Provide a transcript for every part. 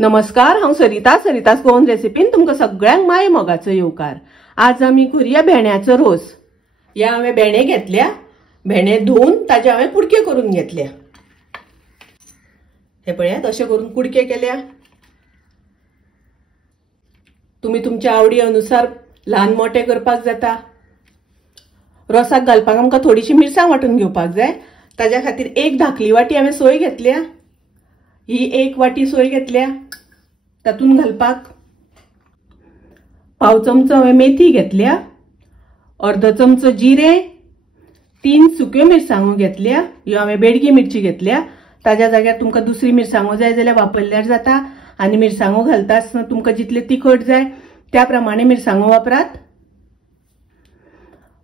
नमस्कार, हांव सरितास गोवन रेसिपीन तुमकां सगळ्यांक माय मोगाचो येवकार। आज आमी करूया भेण्याचो रोस। या हांवें भेणे घेतल्या, भेणे धुवन ताजे हांवें कुडके करून घेतल्या। हे पळयात, अशें करून कुडके केल्या। तुम्ही तुमच्या आवडी अनुसार ल्हान मोठे करपाक जाता। रोसाक घालपाक आमकां थोडीशी मिरसांग वांटून घेवपाक जाय। ताज्या खातीर एक धाकली वाटी हांवें सोय घेतल्या। ही एक वाटी सोय घेतल्या। तातून घालपाक पाव चमचो हांवें मेथी घेतल्या, अर्धो चमचो जिरे, 3 सुक्यो मिरसांगो घेतल्या। ह्यो हांवें बेडगी मिरची घेतल्या। ताज्या जाग्यार तुमकां दुसरी मिरसांगो जाय जाल्यार वापरल्यार जाता। आनी मिरसांगो घालता आसतना तुमकां जितले तिखट जाय त्या प्रमाणे मिरसांगो वापरात।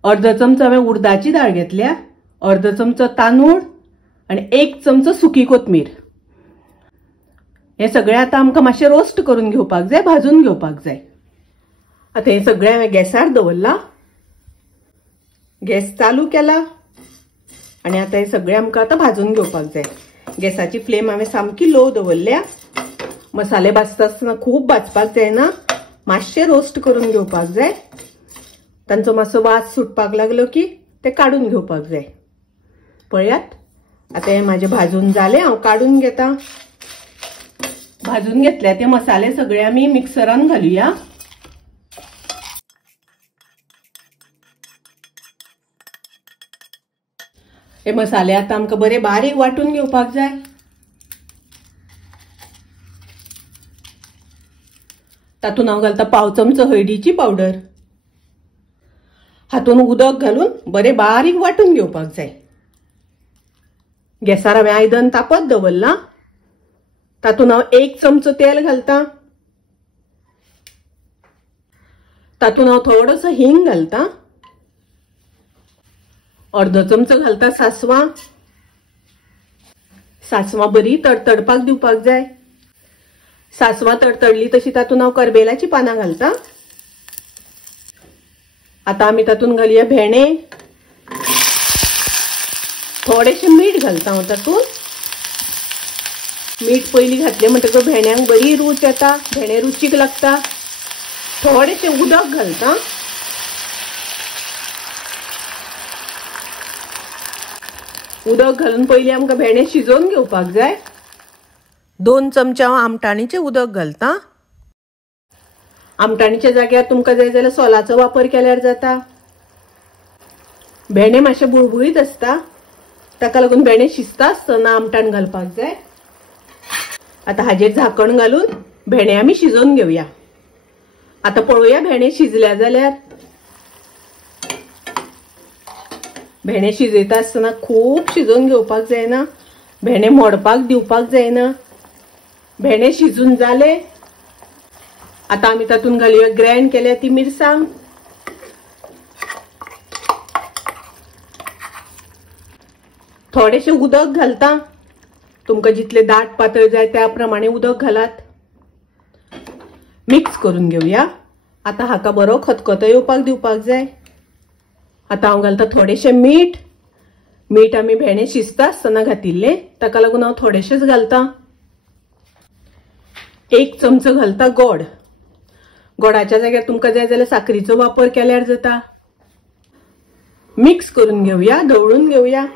अर्धो चमचो हांवें उडदाची दाळ घेतल्या, अर्धो चमचो तांदूळ आनी 1 चमचो सुकी कोथमीर। हे सगळे आता आमकां मातशें रोस्ट करून घेवपाक जाय, भाजून घेवपाक जाय। आता हे सगळे हांवें गॅसार दवरला, गॅस चालू केला आनी आता हे सगळे आमकां आता भाजून घेवपाक जाय। गॅसाची फ्लेम हांवें सामकी लो दवरल्या। मसाले भाजता आसतना खूब भाजपाक जायना, मातशें रोस्ट करून घेवपाक जाय। तांचो मातसो वास सुटपाक लागलो की ते काढून घेवपाक जाय। पळयात, आता हे माझे भाजून जाले, हांव काढून घेता। भाजून घेतल्या ते मसाले सगळे आमी मिक्सरान घालूया। हे मसाले आता आमकां बरे बारीक वाटून घेवपाक जाय। तातून हांव घालता पाव चमचो हळदीची पावडर। हातून उदक घालून बरे बारीक वाटून घेवपाक जाय। गॅसार हांवें आयदन तापत दवरला। तातून हांव 1 चमचो तेल घालता। तातून हांव थोडोसो हिंग घालता। अर्धो चमचो घालता सासवां। सासवां बरी तडतडपाक दिवपाक जाय। सासवां तडतडली तशी तातून हांव करबेलाची पानां घालता। आता आमी तातून घालूया भेणे। थोडेशें मीठ घालता हांव तातून। मीठ पयलीं घातलें म्हणटकच भेण्यांक बरी रूच येता, भेणे रुचीक लागता। थोडेशें उदक घालता। उदक घालून पयलीं आमकां भेणे शिजोवन घेवपाक जाय। 2 चमचे हांव आमटाणीचें उदक घालता। आमटाणीच्या जाग्यार तुमकां जाय जाल्यार सोलाचो वापर केल्यार जाता। भेणे मातशे बुळबुळीत आसता, ताका लागून भेणे शिजता आसतना आमटाण घालपाक जाय। आता हाजेर झाकण घालून भेणे आमी शिजोवन घेवया। आता पळोवया भेणे शिजल्या जाल्यार। भेणे शिजयता आसतना खूब शिजोवन घेवपाक जायना, भेणे मोडपाक दिवपाक जायना। भेणे शिजून जाले। आता आमी तातून घालूया ग्राइंड केल्या ती मिरसांग। थोडेशें उदक घालता। तुमकां जितले दाट पातळ जाय त्या प्रमाणे उदक घालात। मिक्स करून घेवया। आता हाका बरो खतखतो येवपाक दिवपाक जाय। आता हांव घालता थोडेशें मीठ। मीठ आमी भेणे शिजता आसतना घातिल्ले, ताका लागून हांव थोडेशेंच घालता। 1 चमचो घालता गोड। गोडाच्या जाग्यार तुमकां जाय जाल्यार साखरीचो वापर केल्यार जाता। मिक्स करून घेवया, ढवळून घेवया।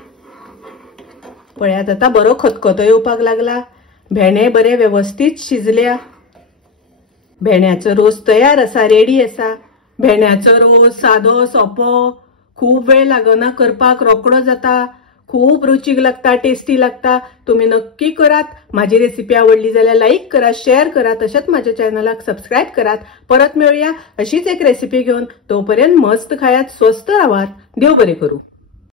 पळयात, आता बरो खतखतो येवपाक लागला। भेणे बरे व्यवस्थित शिजल्या। भेण्याचो रोस तयार आसा, रेडी आसा। भेण्याचो रोस सादो सोपो, खूब वेळ लागना करपाक, रोकडो जाता, खूब रुचीक लागता, टेस्टी लागता। तुम्ही नक्की करात। माझी रेसिपी आवडली जाल्यार लाईक करा, शेअर करा, तशेंच माझ्या चॅनलाक सबस्क्राईब करात। परत मेळूया अशीच एक रेसिपी घेऊन। तोपर्यंत मस्त खायात, स्वस्त राहात। देव बरे करू।